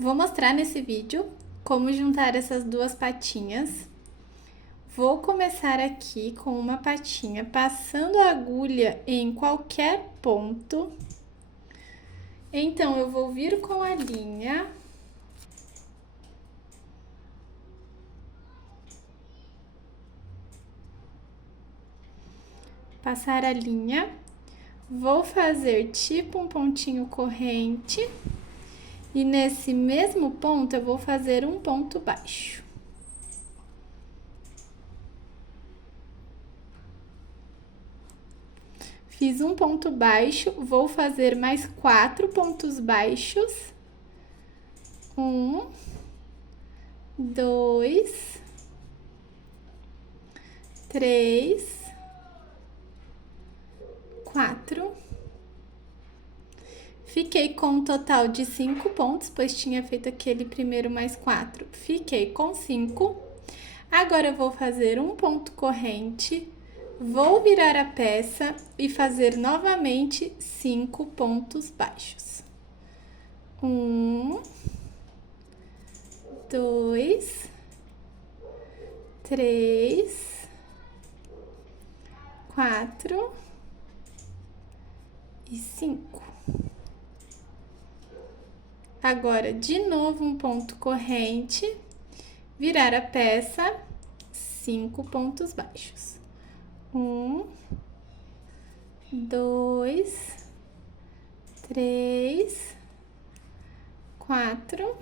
Vou mostrar nesse vídeo como juntar essas duas patinhas. Vou começar aqui com uma patinha, passando a agulha em qualquer ponto. Então, eu vou vir com a linha. Passar a linha. Vou fazer tipo um pontinho corrente. E nesse mesmo ponto, eu vou fazer um ponto baixo. Fiz um ponto baixo, vou fazer mais 4 pontos baixos. 1, 2, 3, 4. Fiquei com um total de 5 pontos, pois tinha feito aquele primeiro mais 4. Fiquei com 5. Agora, eu vou fazer um ponto corrente, vou virar a peça e fazer novamente 5 pontos baixos. 1, 2, 3, 4 e 5. Agora, de novo, um ponto corrente, virar a peça, 5 pontos baixos. 1, 2, 3, 4,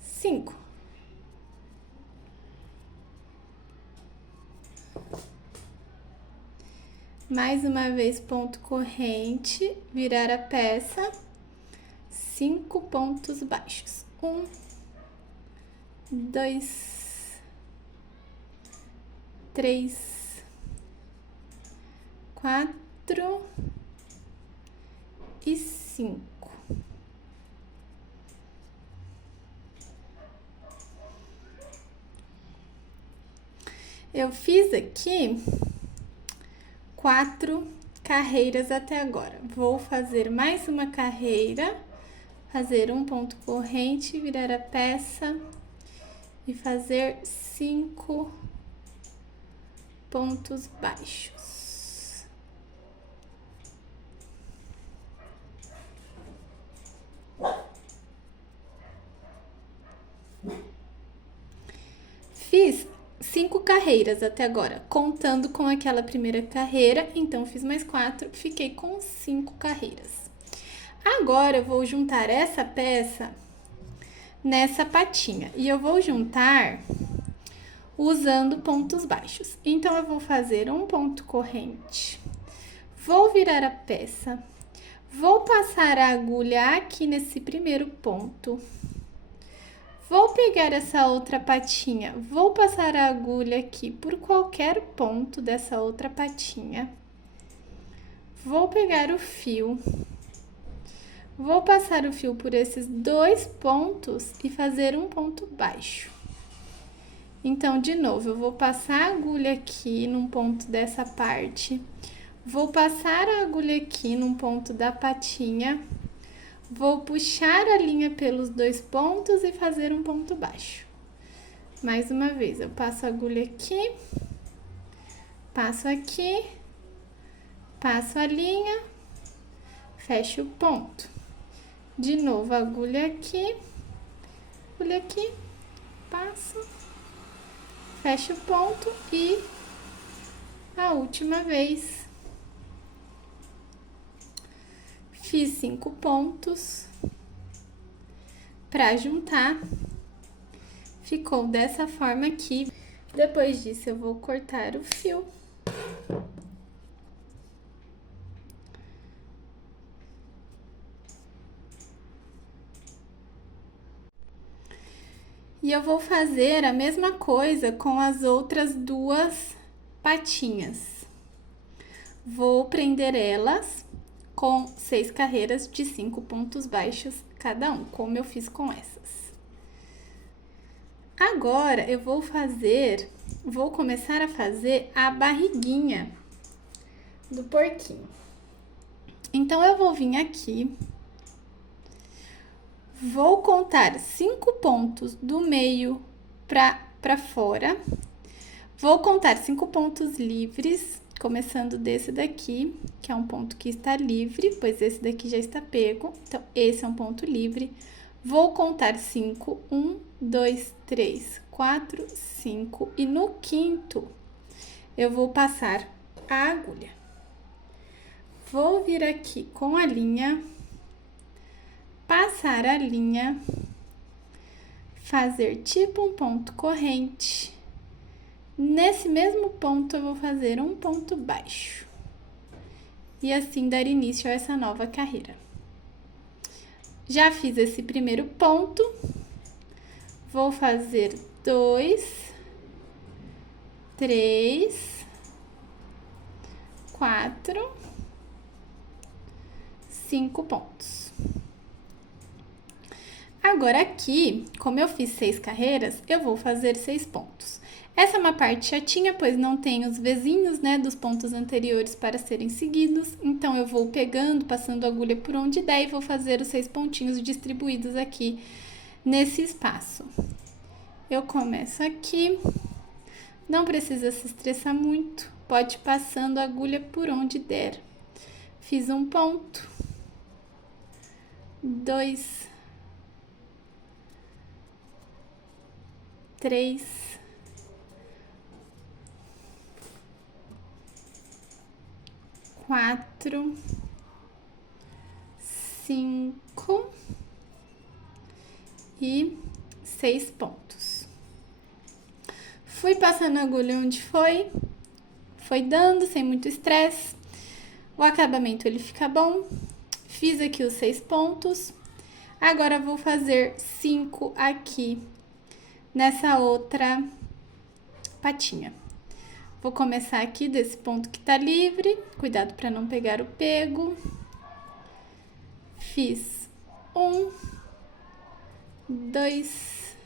5. Mais uma vez, ponto corrente, virar a peça, 5 pontos baixos. 1, 2, 3, 4 e 5. Eu fiz aqui 4 carreiras até agora. Vou fazer mais uma carreira, fazer um ponto corrente, virar a peça e fazer 5 pontos baixos. Fiz 5 carreiras até agora, contando com aquela primeira carreira, então fiz mais 4, fiquei com 5 carreiras. Agora, eu vou juntar essa peça nessa patinha, e eu vou juntar usando pontos baixos. Então, eu vou fazer um ponto corrente, vou virar a peça, vou passar a agulha aqui nesse primeiro ponto. Vou pegar essa outra patinha, vou passar a agulha aqui por qualquer ponto dessa outra patinha. Vou pegar o fio, vou passar o fio por esses 2 pontos e fazer um ponto baixo. Então, de novo, eu vou passar a agulha aqui num ponto dessa parte, vou passar a agulha aqui num ponto da patinha. Vou puxar a linha pelos 2 pontos e fazer um ponto baixo. Mais uma vez, eu passo a agulha aqui, passo aqui, passo a linha, fecho o ponto. De novo, agulha aqui, passo, fecho o ponto e a última vez. Fiz 5 pontos para juntar, ficou dessa forma aqui. Depois disso, eu vou cortar o fio. E eu vou fazer a mesma coisa com as outras 2 patinhas. Vou prender elas com 6 carreiras de 5 pontos baixos cada um, como eu fiz com essas. Agora, eu vou começar a fazer a barriguinha do porquinho. Então, eu vou vir aqui Vou contar 5 pontos do meio para fora. Vou contar 5 pontos livres, começando desse daqui, que é um ponto que está livre, pois esse daqui já está pego. Então, esse é um ponto livre. Vou contar 5, 1, 2, 3, 4, 5. E no quinto, eu vou passar a agulha. Vou vir aqui com a linha, passar a linha, fazer tipo um ponto corrente. Nesse mesmo ponto, eu vou fazer um ponto baixo. E assim dar início a essa nova carreira. Já fiz esse primeiro ponto. Vou fazer 2, 3, 4, 5 pontos. Agora aqui, como eu fiz 6 carreiras, eu vou fazer 6 pontos. Essa é uma parte chatinha, pois não tem os vizinhos, né, dos pontos anteriores para serem seguidos. Então, eu vou pegando, passando a agulha por onde der e vou fazer os 6 pontinhos distribuídos aqui nesse espaço. Eu começo aqui, não precisa se estressar muito, pode ir passando a agulha por onde der. Fiz um ponto, 2, 3, 4, 5 e 6 pontos. Fui passando a agulha onde foi dando, sem muito estresse. O acabamento ele fica bom. Fiz aqui os 6 pontos. Agora vou fazer 5 aqui nessa outra patinha. Vou começar aqui desse ponto que tá livre, cuidado para não pegar o pego. Fiz 1, 2,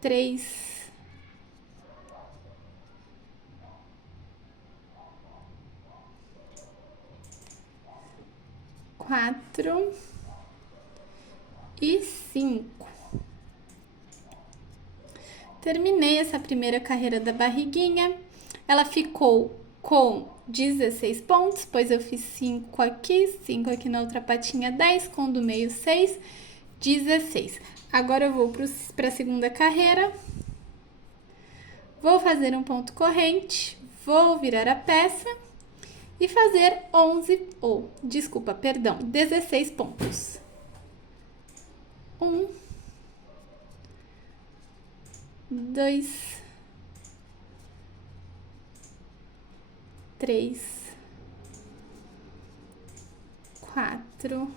3, 4 e 5. Terminei essa primeira carreira da barriguinha. Ela ficou com 16 pontos, pois eu fiz 5 aqui na outra patinha, 10, com do meio 6, 16. Agora eu vou para a segunda carreira. Vou fazer um ponto corrente, vou virar a peça e fazer 16 pontos. 1, 2, 3, 4,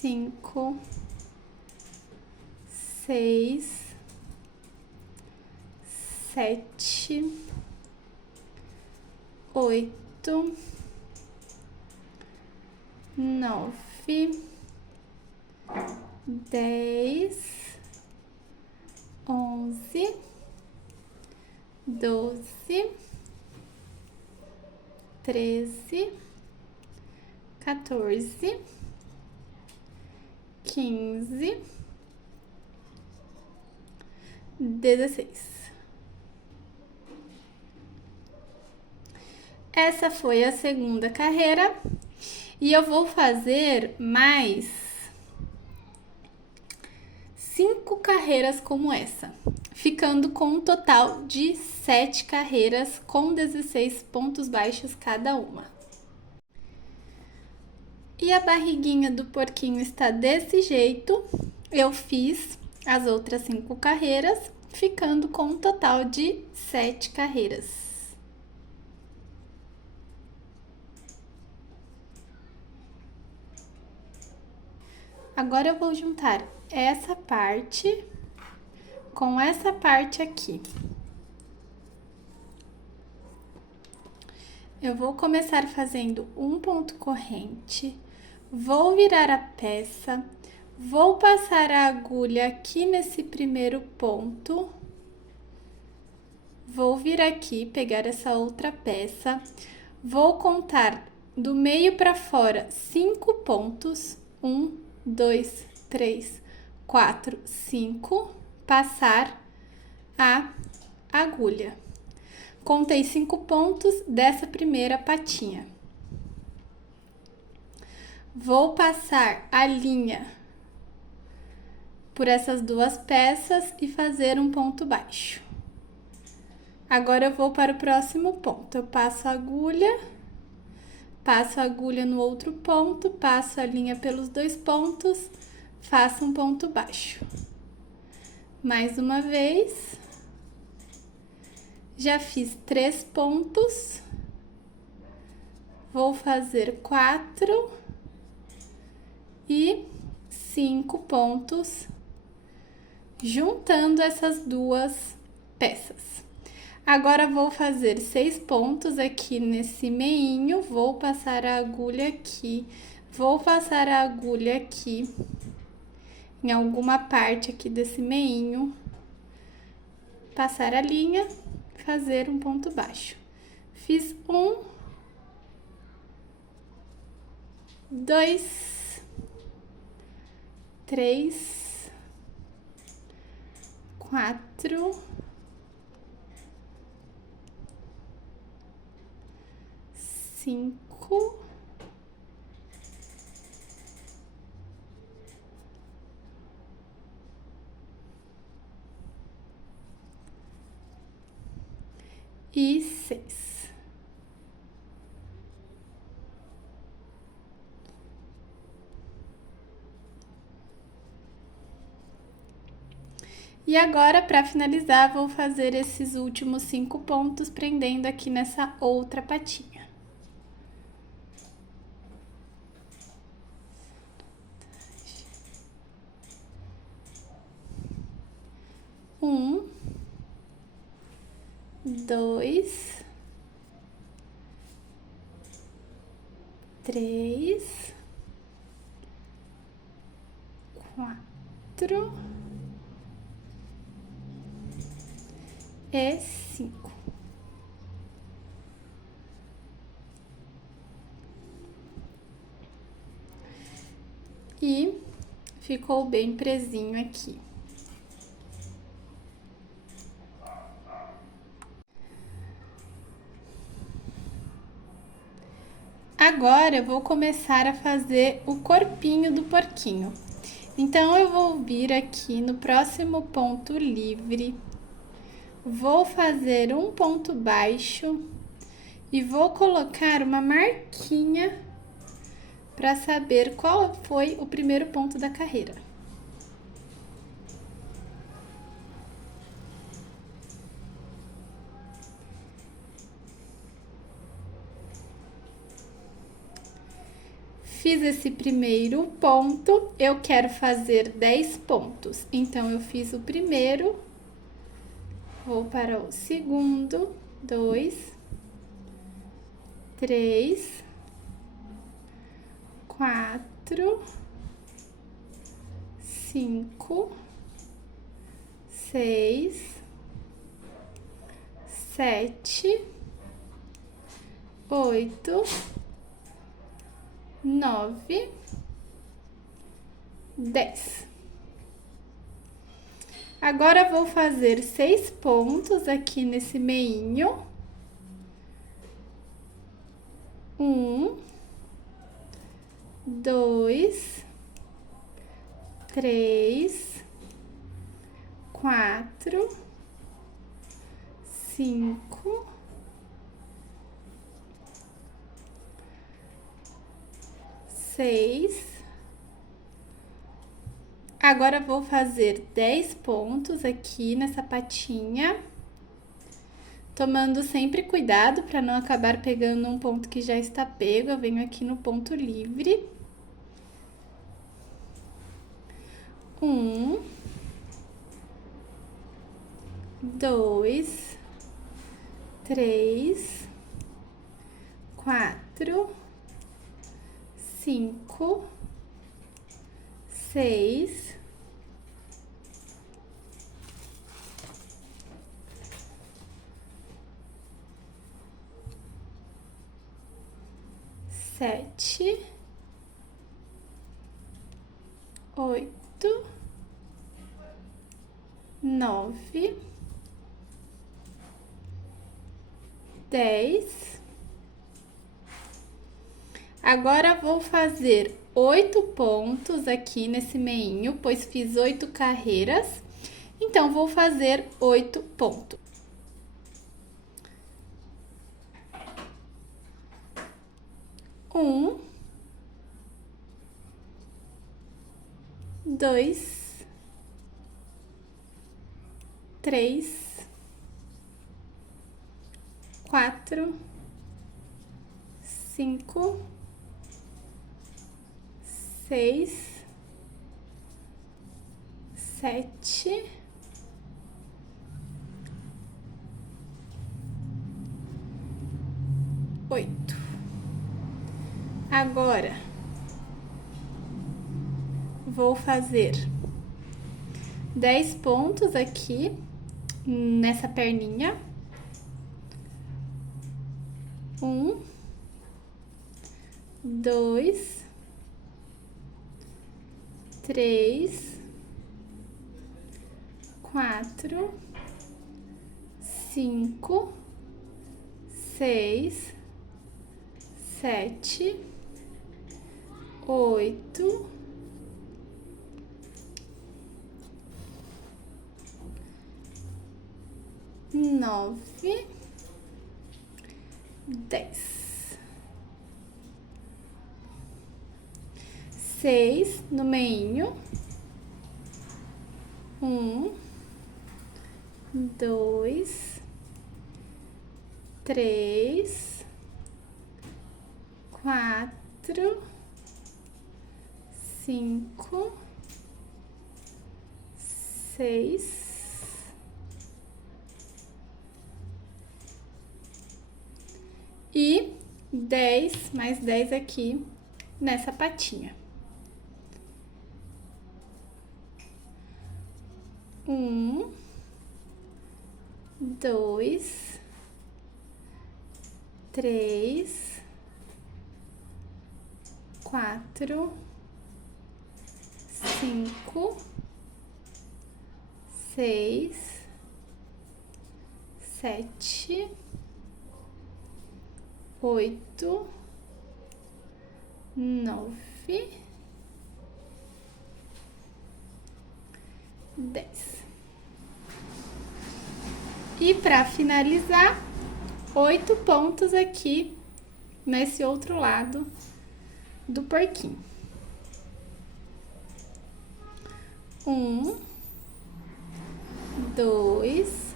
5, 6, 7, 8, 9, 10, 11, 12, 13, 14, 15, 16. Essa foi a segunda carreira e eu vou fazer mais 5 carreiras como essa, ficando com um total de 7 carreiras com 16 pontos baixos cada uma. E a barriguinha do porquinho está desse jeito. Eu fiz as outras 5 carreiras, ficando com um total de 7 carreiras. Agora eu vou juntar essa parte com essa parte aqui. Eu vou começar fazendo um ponto corrente, vou virar a peça, vou passar a agulha aqui nesse primeiro ponto, vou vir aqui, pegar essa outra peça, vou contar do meio para fora 5 pontos, 1, 2, 3, 4, 5, passar a agulha. Contei 5 pontos dessa primeira patinha. Vou passar a linha por essas duas peças e fazer um ponto baixo. Agora eu vou para o próximo ponto. Eu passo a agulha no outro ponto, passo a linha pelos 2 pontos, faço um ponto baixo. Mais uma vez. Já fiz 3 pontos. Vou fazer 4 e 5 pontos, juntando essas duas peças. Agora, vou fazer 6 pontos aqui nesse meinho, vou passar a agulha aqui, vou passar a agulha aqui, em alguma parte aqui desse meinho, passar a linha, fazer um ponto baixo. Fiz 1, 2, 3, 4, 5, 6. E agora, para finalizar, vou fazer esses últimos 5 pontos, prendendo aqui nessa outra patinha. Um, 2, 3, 4 e 5. E ficou bem presinho aqui. Agora eu vou começar a fazer o corpinho do porquinho. Então, eu vou vir aqui no próximo ponto livre, vou fazer um ponto baixo e vou colocar uma marquinha para saber qual foi o primeiro ponto da carreira. Fiz esse primeiro ponto, eu quero fazer 10 pontos. Então, eu fiz o primeiro, vou para o segundo, 2, 3, 4, 5, 6, 7, 8, 9, 10. Agora, vou fazer 6 pontos aqui nesse meinho. 1, 2, 3, 4, 5, 6. Agora, vou fazer 10 pontos aqui nessa patinha, tomando sempre cuidado para não acabar pegando um ponto que já está pego. Eu venho aqui no ponto livre. 1, 2, 3, 4, 5, 6, 7, 7, 8, 9, 10. Agora vou fazer 8 pontos aqui nesse meinho, pois fiz 8 carreiras. Então, vou fazer 8 pontos. 1, 2, 3, 4, 5, 6, 7, 8. Agora, vou fazer 10 pontos aqui nessa perninha. 1, 2, 3, 4, 5, 6, 7, 8, 9, 10. 6 no meinho. 1, 2, 3, 4, 5, 6, e 10, mais 10 aqui nessa patinha. 1, 2, 3, 4, 5, 6, 7, 8, 9, 10. E para finalizar, 8 pontos aqui nesse outro lado do porquinho. 1, 2,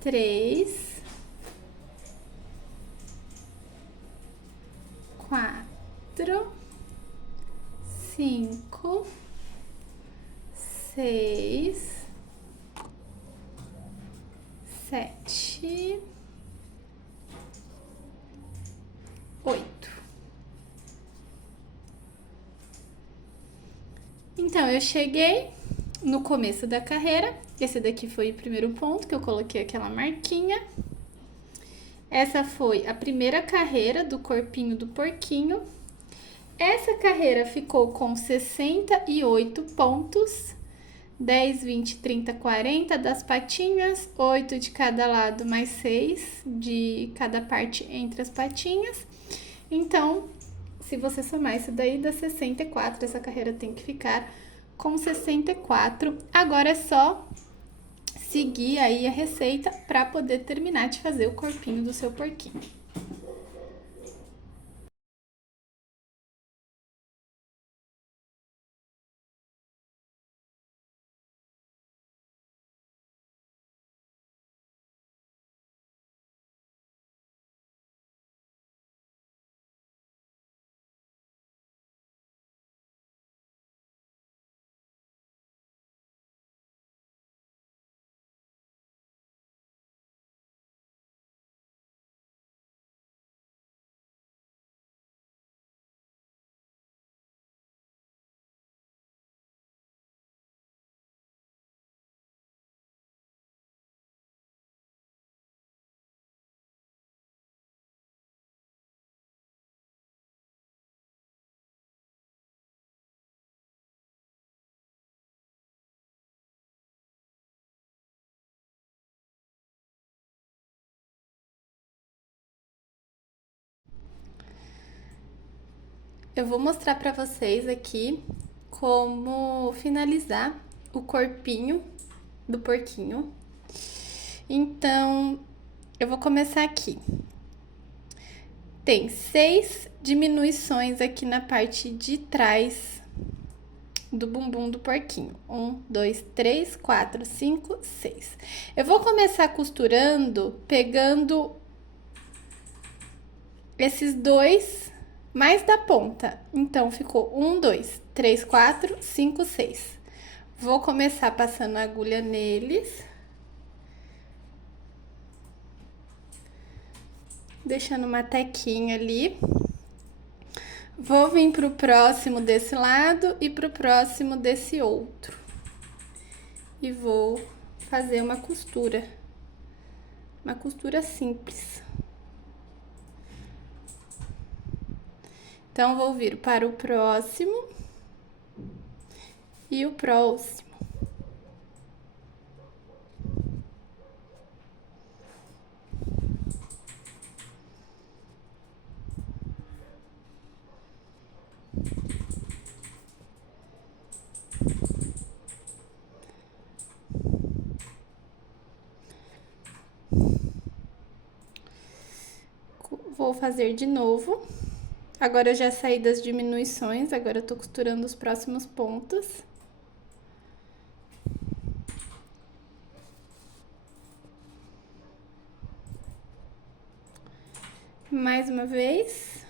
3, 4, 5, 6, 7, 8. Então, eu cheguei no começo da carreira. Esse daqui foi o primeiro ponto que eu coloquei aquela marquinha. Essa foi a primeira carreira do corpinho do porquinho. Essa carreira ficou com 68 pontos. 10, 20, 30, 40 das patinhas, 8 de cada lado, mais 6 de cada parte entre as patinhas. Então, se você somar isso daí, dá 64. Essa carreira tem que ficar com 64. Agora é só seguir aí a receita para poder terminar de fazer o corpinho do seu porquinho. eu vou mostrar pra vocês aqui como finalizar o corpinho do porquinho. Então, eu vou começar aqui. Tem 6 diminuições aqui na parte de trás do bumbum do porquinho. 1, 2, 3, 4, 5, 6. Eu vou começar costurando, pegando esses dois mais da ponta. Então, ficou 1, 2, 3, 4, 5, 6. Vou começar passando a agulha neles. Deixando uma tequinha ali. Vou vir pro próximo desse lado e pro próximo desse outro. E vou fazer uma costura simples. Então, vou vir para o próximo e o próximo. Vou fazer de novo. Agora eu já saí das diminuições, agora eu tô costurando os próximos pontos. Mais uma vez.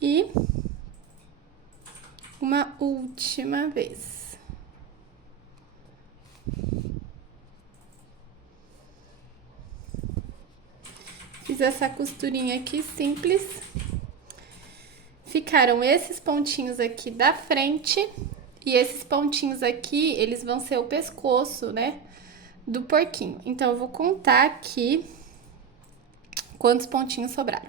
E uma última vez. Fiz essa costurinha aqui simples. Ficaram esses pontinhos aqui da frente e esses pontinhos aqui, eles vão ser o pescoço, né, do porquinho. Então, eu vou contar aqui quantos pontinhos sobraram.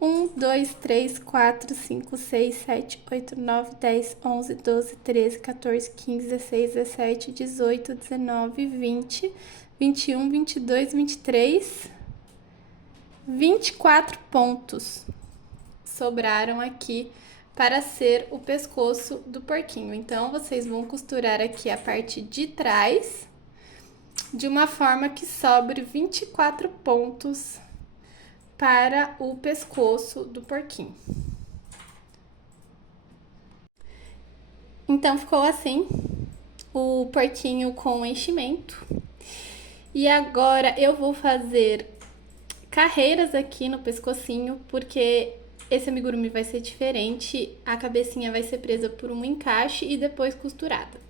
1, 2, 3, 4, 5, 6, 7, 8, 9, 10, 11, 12, 13, 14, 15, 16, 17, 18, 19, 20, 21, 22, 23, 24 pontos sobraram aqui para ser o pescoço do porquinho. Então, vocês vão costurar aqui a parte de trás de uma forma que sobre 24 pontos para o pescoço do porquinho. Então, ficou assim o porquinho com enchimento. E agora eu vou fazer carreiras aqui no pescocinho, porque esse amigurumi vai ser diferente, a cabecinha vai ser presa por um encaixe e depois costurada.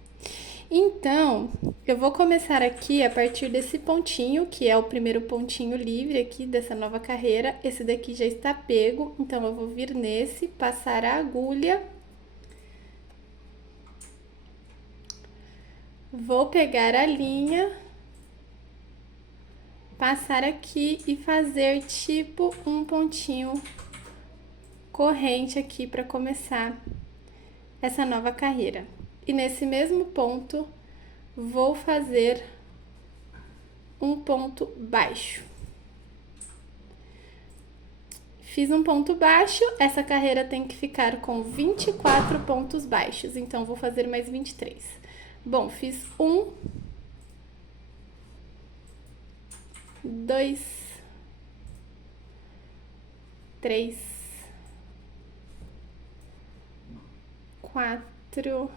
Então, eu vou começar aqui a partir desse pontinho, que é o primeiro pontinho livre aqui dessa nova carreira. Esse daqui já está pego, então eu vou vir nesse, passar a agulha. Vou pegar a linha, passar aqui e fazer tipo um pontinho corrente aqui para começar essa nova carreira. E nesse mesmo ponto, vou fazer um ponto baixo. Fiz um ponto baixo, essa carreira tem que ficar com 24 pontos baixos, então vou fazer mais 23. Bom, fiz 1, 2, 3, 4,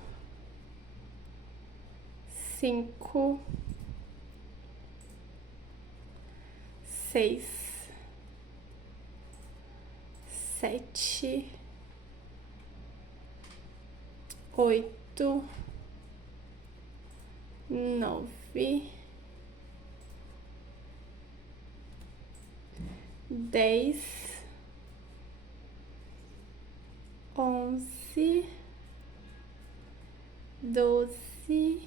5, 6, 7, 8, 9, 10, 11, 12,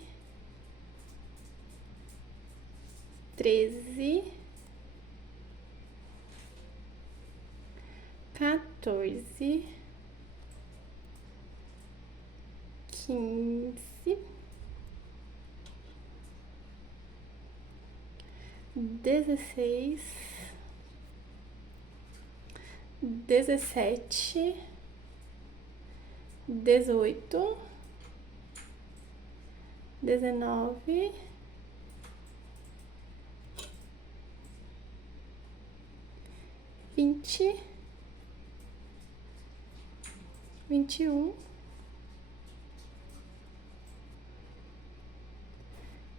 13, 14, 15, 16, 17, 18, 19, 20, 21,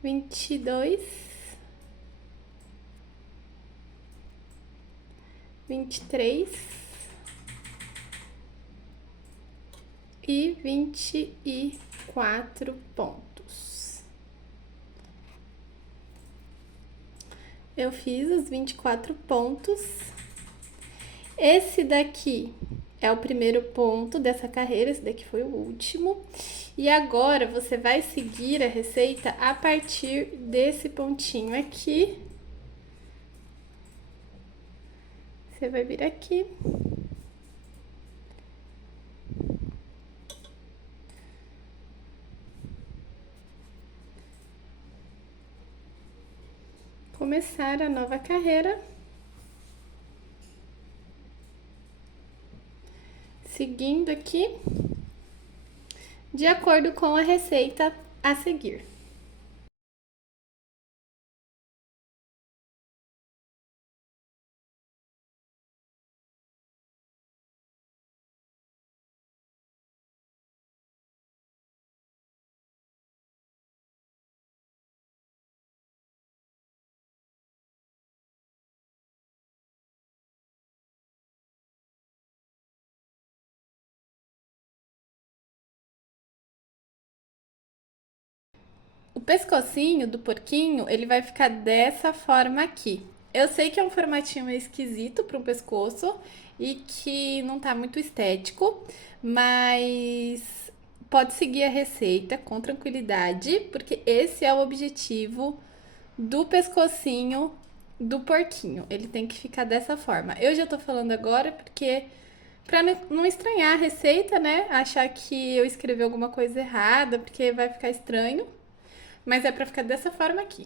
22, 23 e 24 pontos. Eu fiz os 24 pontos. Esse daqui é o primeiro ponto dessa carreira, esse daqui foi o último. E agora você vai seguir a receita a partir desse pontinho aqui. Você vai vir aqui. Começar a nova carreira. Seguindo aqui, de acordo com a receita a seguir. O pescocinho do porquinho, ele vai ficar dessa forma aqui. Eu sei que é um formatinho meio esquisito para um pescoço e que não tá muito estético, mas pode seguir a receita com tranquilidade, porque esse é o objetivo do pescocinho do porquinho. Ele tem que ficar dessa forma. Eu já tô falando agora porque pra não estranhar a receita, né? Achar que eu escrevi alguma coisa errada, porque vai ficar estranho. Mas é pra ficar dessa forma aqui.